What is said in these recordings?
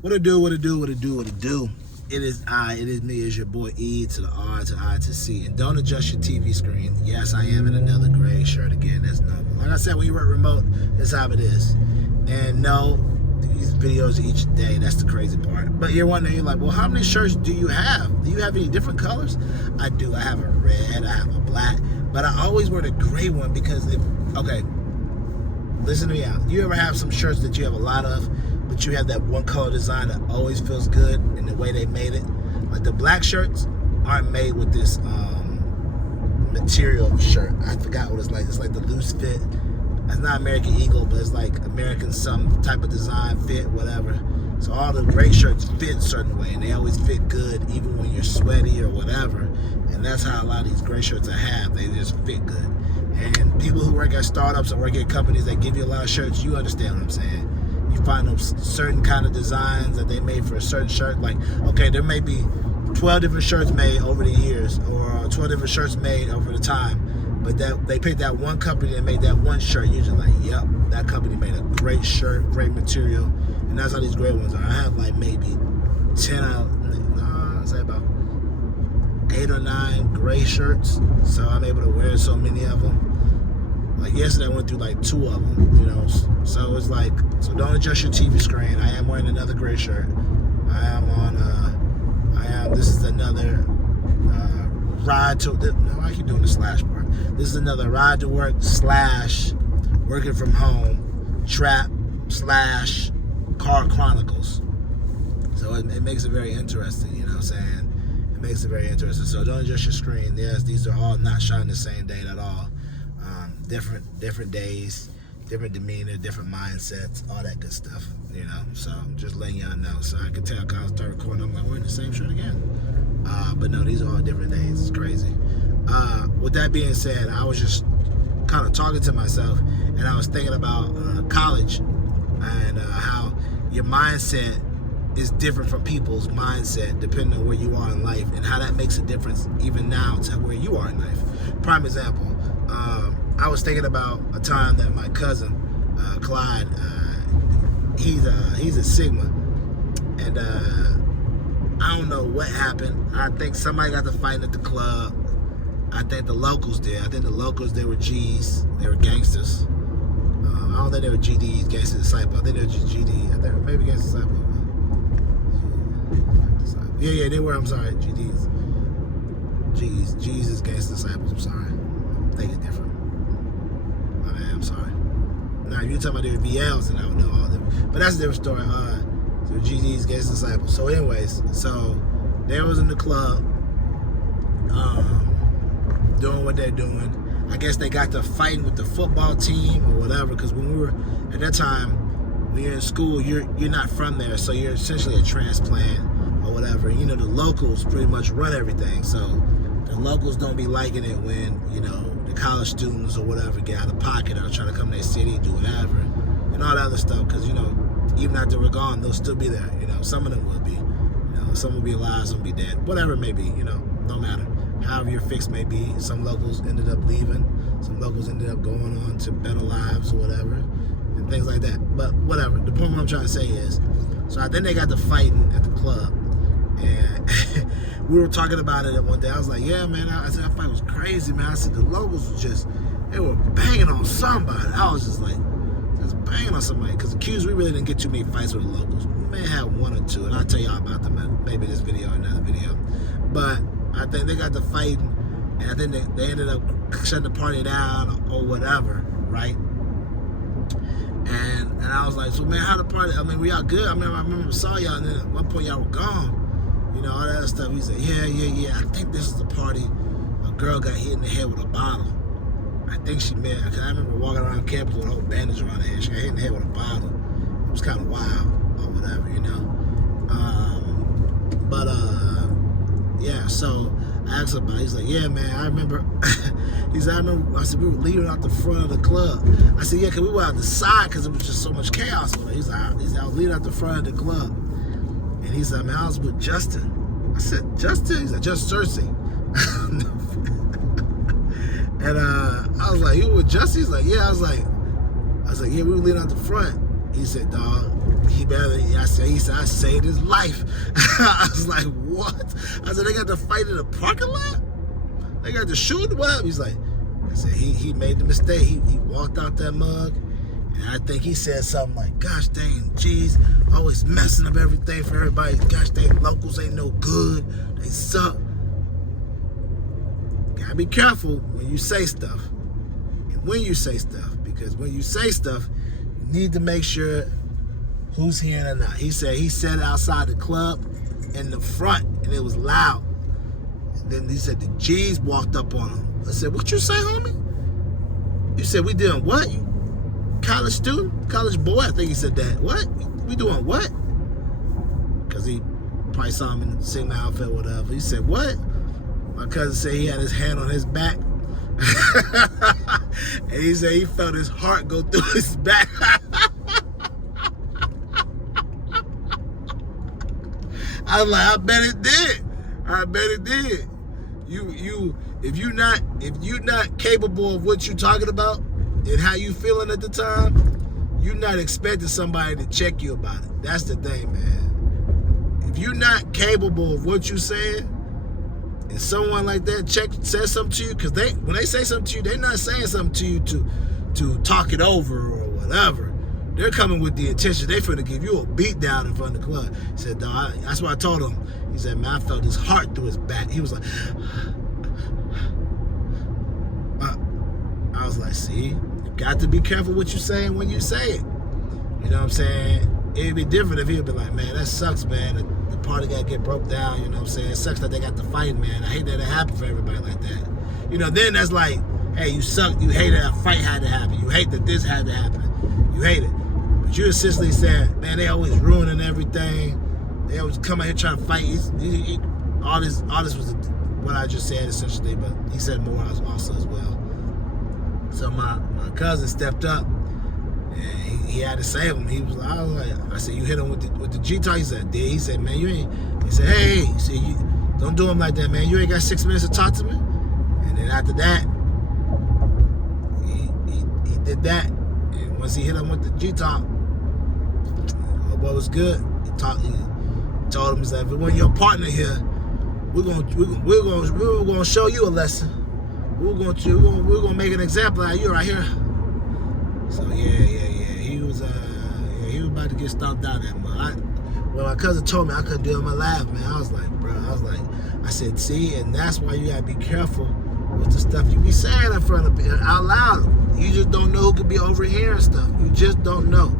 What it do, what it do, what it do, what it do. It is me, it's your boy E to the R to I to C. And don't adjust your TV screen. Yes, I am in another gray shirt again, that's normal. Like I said, when you work remote, that's how it is. And no, these videos each day, that's the crazy part. But you're wondering, you're like, well, how many shirts do you have? Do you have any different colors? I do, I have a red, I have a black, but I always wear the gray one because okay, listen to me out. You ever have some shirts that you have a lot of, but you have that one color design that always feels good in the way they made it? Like the black shirts aren't made with this material shirt. I forgot what it's like. It's like the loose fit. It's not American Eagle, but it's like American some type of design fit, whatever. So all the gray shirts fit a certain way, and they always fit good even when you're sweaty or whatever. And that's how a lot of these gray shirts I have. They just fit good. And people who work at startups or work at companies that give you a lot of shirts, you understand what I'm saying. You find those certain kind of designs that they made for a certain shirt. Like, okay, there may be 12 different shirts made over the years, or 12 different shirts made over the time, but that they picked that one company that made that one shirt. You're just like, yep, that company made a great shirt, great material, and that's how these great ones are. I have like maybe 10 out, I'd say about 8 or 9 gray shirts, so I'm able to wear so many of them. Like yesterday, I went through like 2 of them, you know. So it's like, so don't adjust your TV screen. I am wearing another gray shirt. This is another ride to, no, I keep doing the slash part. This is another ride to work / working from home, trap / car chronicles. So it makes it very interesting, you know what I'm saying? It makes it very interesting. So don't adjust your screen. Yes, these are all not shot in the same date at all. Different days, different demeanor, different mindsets, all that good stuff, you know. So just letting y'all know. So I could tell, cause I was start recording, I'm like, wearing the same shirt again. But no, these are all different days. It's crazy. With that being said, I was just kind of talking to myself, and I was thinking about college and how your mindset is different from people's mindset depending on where you are in life, and how that makes a difference even now to where you are in life. Prime example. I was thinking about a time that my cousin, Clyde, he's a Sigma, and I don't know what happened. I think somebody got to fighting at the club. I think the locals did. I think the locals, they were G's. They were gangsters. I don't think they were GDs, gangster disciple. I think they were just GD. I think maybe gangster disciple. Yeah, they were. I'm sorry, GDs. G's is gangster disciples. I'm sorry. I'm thinking different. I'm sorry. Now, if you're talking about their VLs, and I don't know all of them. But that's a different story. So GD's gangster disciples. So anyways, so they was in the club, doing what they're doing. I guess they got to fighting with the football team or whatever, because when we were, at that time, when you're in school, you're not from there, so you're essentially a transplant or whatever. You know, the locals pretty much run everything, so the locals don't be liking it when, you know, the college students or whatever get out of pocket or try to come to their city, do whatever, and all that other stuff, because, you know, even after we're gone, they'll still be there, you know. Some of them will be, you know, some will be alive, some will be dead, whatever it may be, you know, no matter. However your fix may be, some locals ended up leaving, some locals ended up going on to better lives or whatever, and things like that. But whatever, the point what I'm trying to say is, so I think they got to fighting at the club, and we were talking about it one day. I was like, yeah, man, I said that fight was crazy, man. I said the locals was just, they were banging on somebody. I was just like, just banging on somebody, because the Qs, we really didn't get too many fights with the locals. We may have 1 or 2, and I'll tell y'all about them in maybe this video or another video. But I think they got to fighting, and I think they ended up shutting the party down or whatever, right? And I was like, so man, how the party? I mean, were y'all good? I remember saw y'all, and then at one point y'all were gone, you know, all that other stuff. He said, yeah. I think this is the party. A girl got hit in the head with a bottle. I think she meant, because I remember walking around campus with a whole bandage around her head. She got hit in the head with a bottle. It was kind of wild or whatever, you know. Yeah, so I asked him about it. He's like, yeah, man, I remember. He said, I said, we were leaving out the front of the club. I said, yeah, because we were out the side because it was just so much chaos. He's like, I was leaving out the front of the club. And he said, man, I was with Justin. I said, Justin? He said, just Cersei. And I was like, you were with Justin? He's like, yeah. I was like, yeah, we were leaving out the front. He said, dog, he better. I said, I saved his life. I was like, what? I said, they got to fight in the parking lot? They got to shoot him up? He's like, I said, he made the mistake. He walked out that mug, and I think he said something like, gosh dang, geez, always messing up everything for everybody. Gosh dang, locals ain't no good. They suck. Gotta be careful when you say stuff. And when you say stuff. Because when you say stuff, you need to make sure who's hearing or not. He said he said it outside the club in the front, and it was loud. And then he said the G's walked up on him. I said, what you say, homie? You said we doing what? College student? College boy? I think he said that. What? We doing what? Because he probably saw him in the Sigma outfit or whatever. He said, what? My cousin said he had his hand on his back. And he said he felt his heart go through his back. I was like, I bet it did. I bet it did. If you're not capable of what you're talking about and how you feeling at the time, you're not expecting somebody to check you about it. That's the thing, man. If you're not capable of what you're saying, and someone like that says something to you, because when they say something to you, they're not saying something to you to talk it over or whatever. They're coming with the intention they finna give you a beat down in front of the club. He said, dog, that's what I told him. He said, man, I felt his heart through his back. He was like, I was like, see, you got to be careful what you're saying when you say it. You know what I'm saying? It'd be different if he'd be like, man, that sucks, man. The party got to get broke down, you know what I'm saying? It sucks that they got to fight, man. I hate that it happened for everybody like that. You know, then that's like, hey, you suck. You hate that a fight had to happen. You hate that this had to happen. You hate it. But you essentially said, man, they always ruining everything. They always come out here trying to fight. All this was what I just said, essentially, but he said more also as well. So my cousin stepped up, and he had to save him. I said, you hit him with the G-talk? He said, did. He said, man, you ain't. He said, hey, he said, you don't do him like that, man. You ain't got 6 minutes to talk to me. And then after that, he did that. And once he hit him with the G-talk, the boy was good. He told him, he said, if it wasn't your partner here, we're gonna show you a lesson. We're gonna make an example out of you right here. So yeah. He was about to get stomped out that month. When my cousin told me I couldn't do it, I laughed, man. I was like, bro, I said, see, and that's why you gotta be careful with the stuff you be saying in front of people out loud. You just don't know who could be overhearing stuff. You just don't know.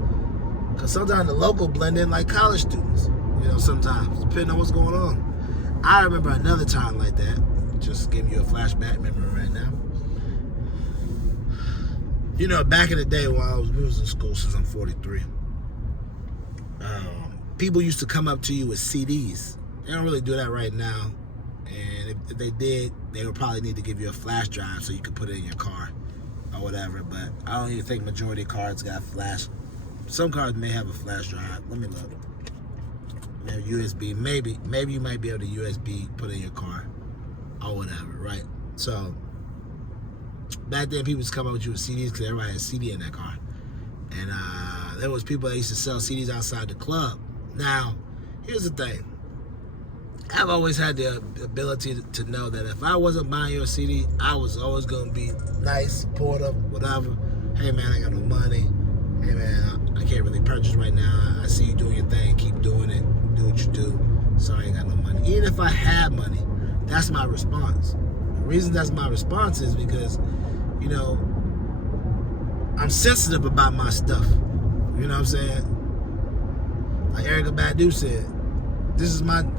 Cause sometimes the local blend in like college students. You know, sometimes, depending on what's going on. I remember another time like that. Just giving you a flashback memory right now. You know, back in the day while we was in school, since I'm 43, people used to come up to you with CDs. They don't really do that right now. And if they did, they would probably need to give you a flash drive so you could put it in your car or whatever. But I don't even think majority of cards got flash. Some cards may have a flash drive. Let me look. Maybe USB. Maybe you might be able to USB put it in your car or whatever, right? So back then, people used to come up with you with CDs because everybody had a CD in their car. And there was people that used to sell CDs outside the club. Now, here's the thing. I've always had the ability to know that if I wasn't buying your CD, I was always going to be nice, supportive, whatever. Hey, man, I got no money. Hey, man, I can't really purchase right now. I see you doing your thing. Keep doing it. Do what you do. Sorry, I ain't got no money. Even if I had money, that's my response. The reason that's my response is because, you know, I'm sensitive about my stuff. You know what I'm saying? Like Erykah Badu said,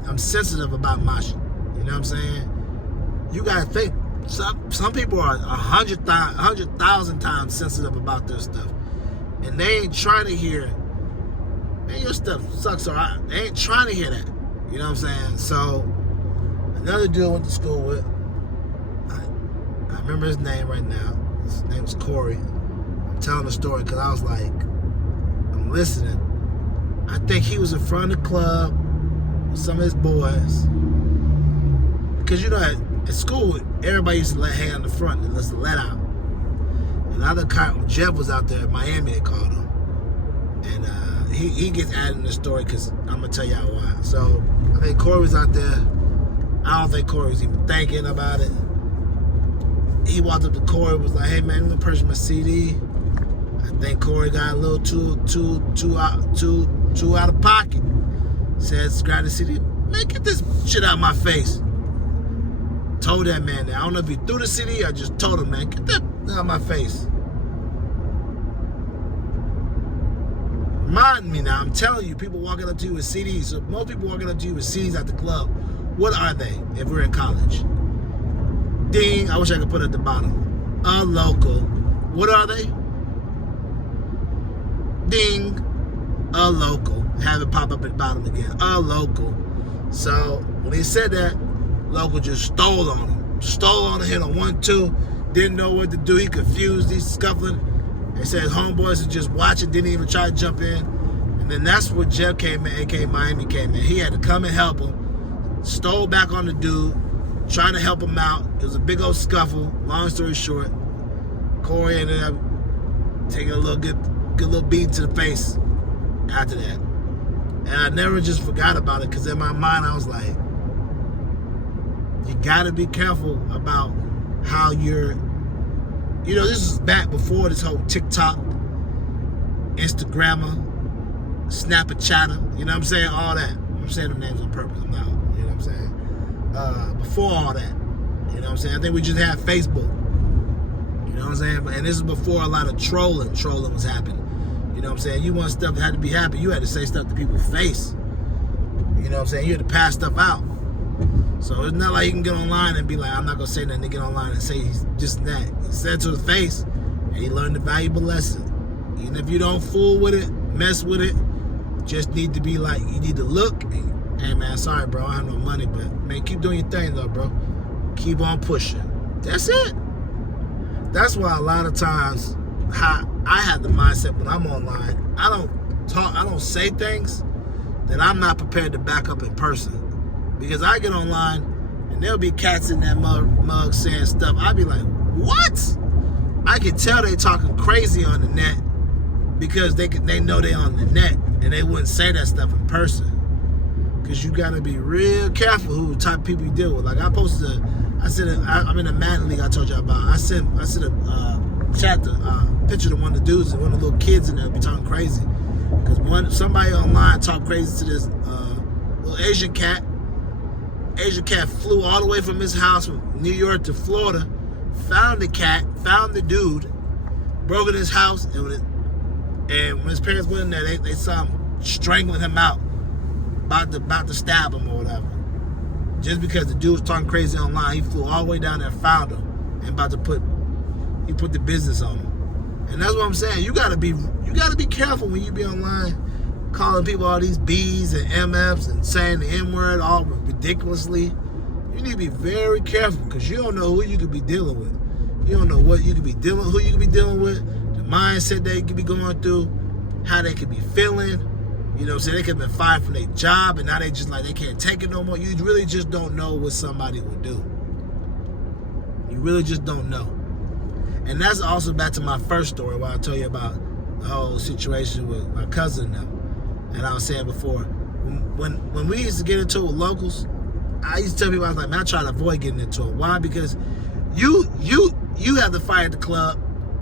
I'm sensitive about my shit. You know what I'm saying? You gotta think, some people are 100,000 times sensitive about their stuff. And they ain't trying to hear, man, your stuff sucks, or they ain't trying to hear that. You know what I'm saying? So, another dude I went to school with, I remember his name right now. His name was Corey. I'm telling the story because I was like, I'm listening. I think he was in front of the club with some of his boys. Because, you know, at school, everybody used to hang out in the front and let out. Another Jeff was out there in Miami, they called him. And he gets added in the story because I'm going to tell y'all why. So I think Corey was out there. I don't think Corey was even thinking about it. He walked up to Corey, was like, "Hey man, I'm gonna purchase my CD." I think Corey got a little too out of pocket. Said, "Grab the CD, man, get this shit out of my face." Told that man that. I don't know if he threw the CD. I just told him, "Man, get that out of my face." Remind me now. I'm telling you, people walking up to you with CDs. So most people walking up to you with CDs at the club. What are they if we're in college? Ding, I wish I could put it at the bottom. A local. What are they? Ding, a local. Have it pop up at the bottom again. A local. So when he said that, local just stole on him. Stole on him, hit on 1-2. Didn't know what to do. He confused. He's scuffling. They said his homeboys are just watching. Didn't even try to jump in. And then that's where Jeff came in, aka Miami came in. He had to come and help him. Stole back on the dude, trying to help him out. It was a big old scuffle. Long story short, Corey ended up taking a little good little beat to the face after that. And I never just forgot about it because in my mind I was like, you gotta be careful about how you're, this is back before this whole TikTok, Instagrammer, Snapchatter, you know what I'm saying? All that. I'm saying them names on purpose. I'm not, you know what I'm saying? Before all that, you know what I'm saying? I think we just had Facebook, you know what I'm saying? And this is before a lot of trolling was happening. You know what I'm saying? You want stuff that had to be happy, you had to say stuff to people's face. You know what I'm saying? You had to pass stuff out. So it's not like you can get online and be like, I'm not going to say nothing to get online and say he's just that. He said it to the face, and he learned a valuable lesson. Even if you don't fool with it, mess with it, just need to be like, you need to look, and, hey man, sorry bro, I have no money, but man, keep doing your thing though, bro. Keep on pushing. That's it. That's why a lot of times, how I have the mindset when I'm online, I don't say things that I'm not prepared to back up in person. Because I get online and there'll be cats in that mug saying stuff. I'd be like, what? I can tell they talking crazy on the net because they know they on the net and they wouldn't say that stuff in person. Because you got to be real careful who type of people you deal with. Like I'm in a Madden league I told you about. I sent a picture to one of the dudes and one of the little kids in there be talking crazy. Because somebody online talked crazy to this little Asian cat. Asian cat flew all the way from his house from New York to Florida, found the cat, found the dude, broke in his house, and when his parents went in there, they saw him strangling him out, about to stab him or whatever. Just because the dude was talking crazy online, he flew all the way down there and found him, and he put the business on him. And that's what I'm saying. You gotta be careful when you be online, calling people all these B's and MFs and saying the N-word all ridiculously. You need to be very careful because you don't know who you could be dealing with. You don't know what you could be dealing, who you could be dealing with, the mindset they could be going through, how they could be feeling. You know what I'm saying? They could have been fired from their job and now they just like they can't take it no more. You really just don't know what somebody would do. You really just don't know. And that's also back to my first story where I told you about the whole situation with my cousin now. And I was saying before, when we used to get into it with locals, I used to tell people, I was like, man, I try to avoid getting into it. Why? Because you have the fire at the club.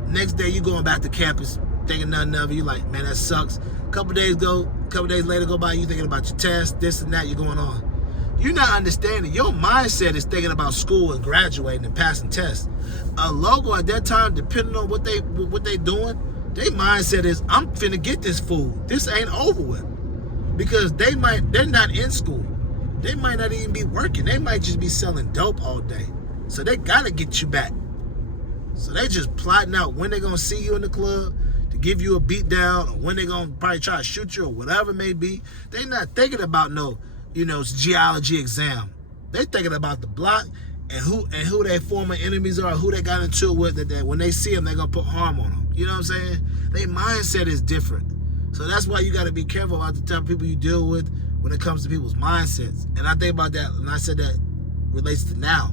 Next day, you going back to campus, thinking nothing of it. You like, man, that sucks. A couple days later go by, you thinking about your test, this and that, you're going on. You're not understanding. Your mindset is thinking about school and graduating and passing tests. A local at that time, depending on what they doing, their mindset is, I'm finna get this food. This ain't over with. Because they're not in school. They might not even be working. They might just be selling dope all day. So they gotta get you back. So they just plotting out when they gonna see you in the club to give you a beat down, or when they gonna probably try to shoot you or whatever it may be. They not thinking about no, geology exam. They thinking about the block and who their former enemies are, who they got into it with, that when they see them, they gonna put harm on them. You know what I'm saying? Their mindset is different. So that's why you got to be careful about the type of people you deal with when it comes to people's mindsets. And I think about that, and I said that relates to now.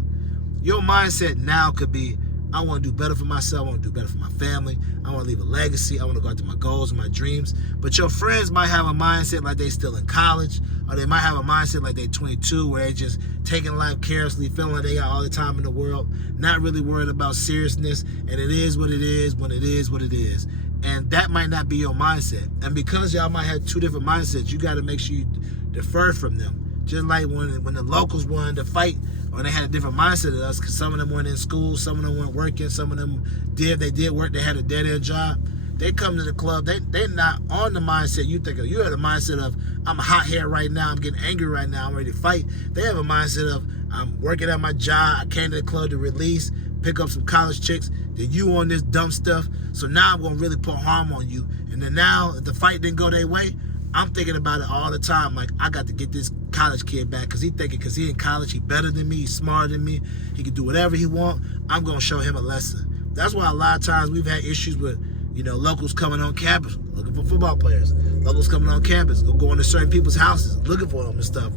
Your mindset now could be I want to do better for myself. I want to do better for my family. I want to leave a legacy. I want to go after my goals and my dreams. But your friends might have a mindset like they still in college, or they might have a mindset like they 22, where they just taking life carelessly, feeling like they got all the time in the world, not really worried about seriousness, and it is what it is when it is what it is. And that might not be your mindset. And because y'all might have two different mindsets, you got to make sure you defer from them. Just like when the locals wanted to fight, or they had a different mindset of us, because some of them weren't in school, some of them weren't working, some of them they did work, they had a dead-end job. They come to the club, they're not on the mindset you think of. You have the mindset of, I'm hot here right now, I'm getting angry right now, I'm ready to fight. They have a mindset of, I'm working at my job, I came to the club to release, pick up some college chicks, then you on this dumb stuff, so now I'm gonna really put harm on you. And then now, if the fight didn't go their way, I'm thinking about it all the time. Like, I got to get this college kid back, because he in college, he better than me, he's smarter than me, he can do whatever he want. I'm gonna show him a lesson. That's why a lot of times we've had issues with, locals coming on campus looking for football players, locals coming on campus, going to certain people's houses looking for them and stuff,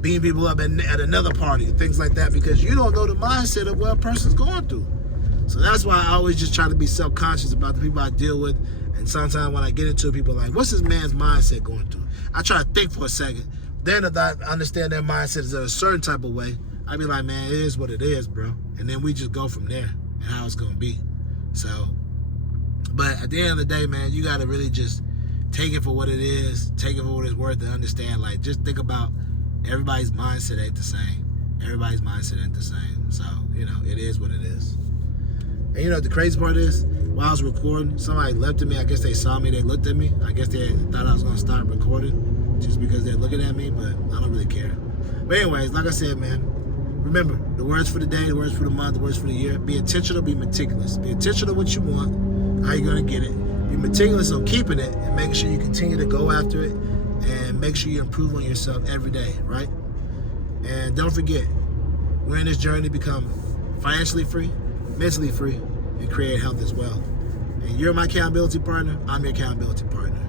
beating people up at another party, things like that, because you don't know the mindset of what a person's going through. So that's why I always just try to be self-conscious about the people I deal with. And sometimes when I get into it, people are like, what's this man's mindset going through? I try to think for a second. Then if I understand their mindset is in a certain type of way, I be like, man, it is what it is, bro. And then we just go from there and how it's going to be. So, but at the end of the day, man, you got to really just take it for what it is, take it for what it's worth, and understand, like, just think about everybody's mindset ain't the same. Everybody's mindset ain't the same. So, it is what it is. And the crazy part is, while I was recording, somebody left at me. I guess they saw me, they looked at me. I guess they thought I was going to start recording just because they're looking at me, but I don't really care. But anyways, like I said, man, remember, the words for the day, the words for the month, the words for the year. Be intentional, be meticulous. Be intentional what you want, how you're going to get it. Be meticulous on keeping it and making sure you continue to go after it, and make sure you improve on yourself every day, right? And don't forget, we're in this journey to become financially free, mentally free, and create health as well. And you're my accountability partner, I'm your accountability partner.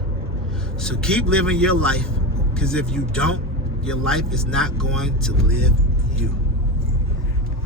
So keep living your life, because if you don't, your life is not going to live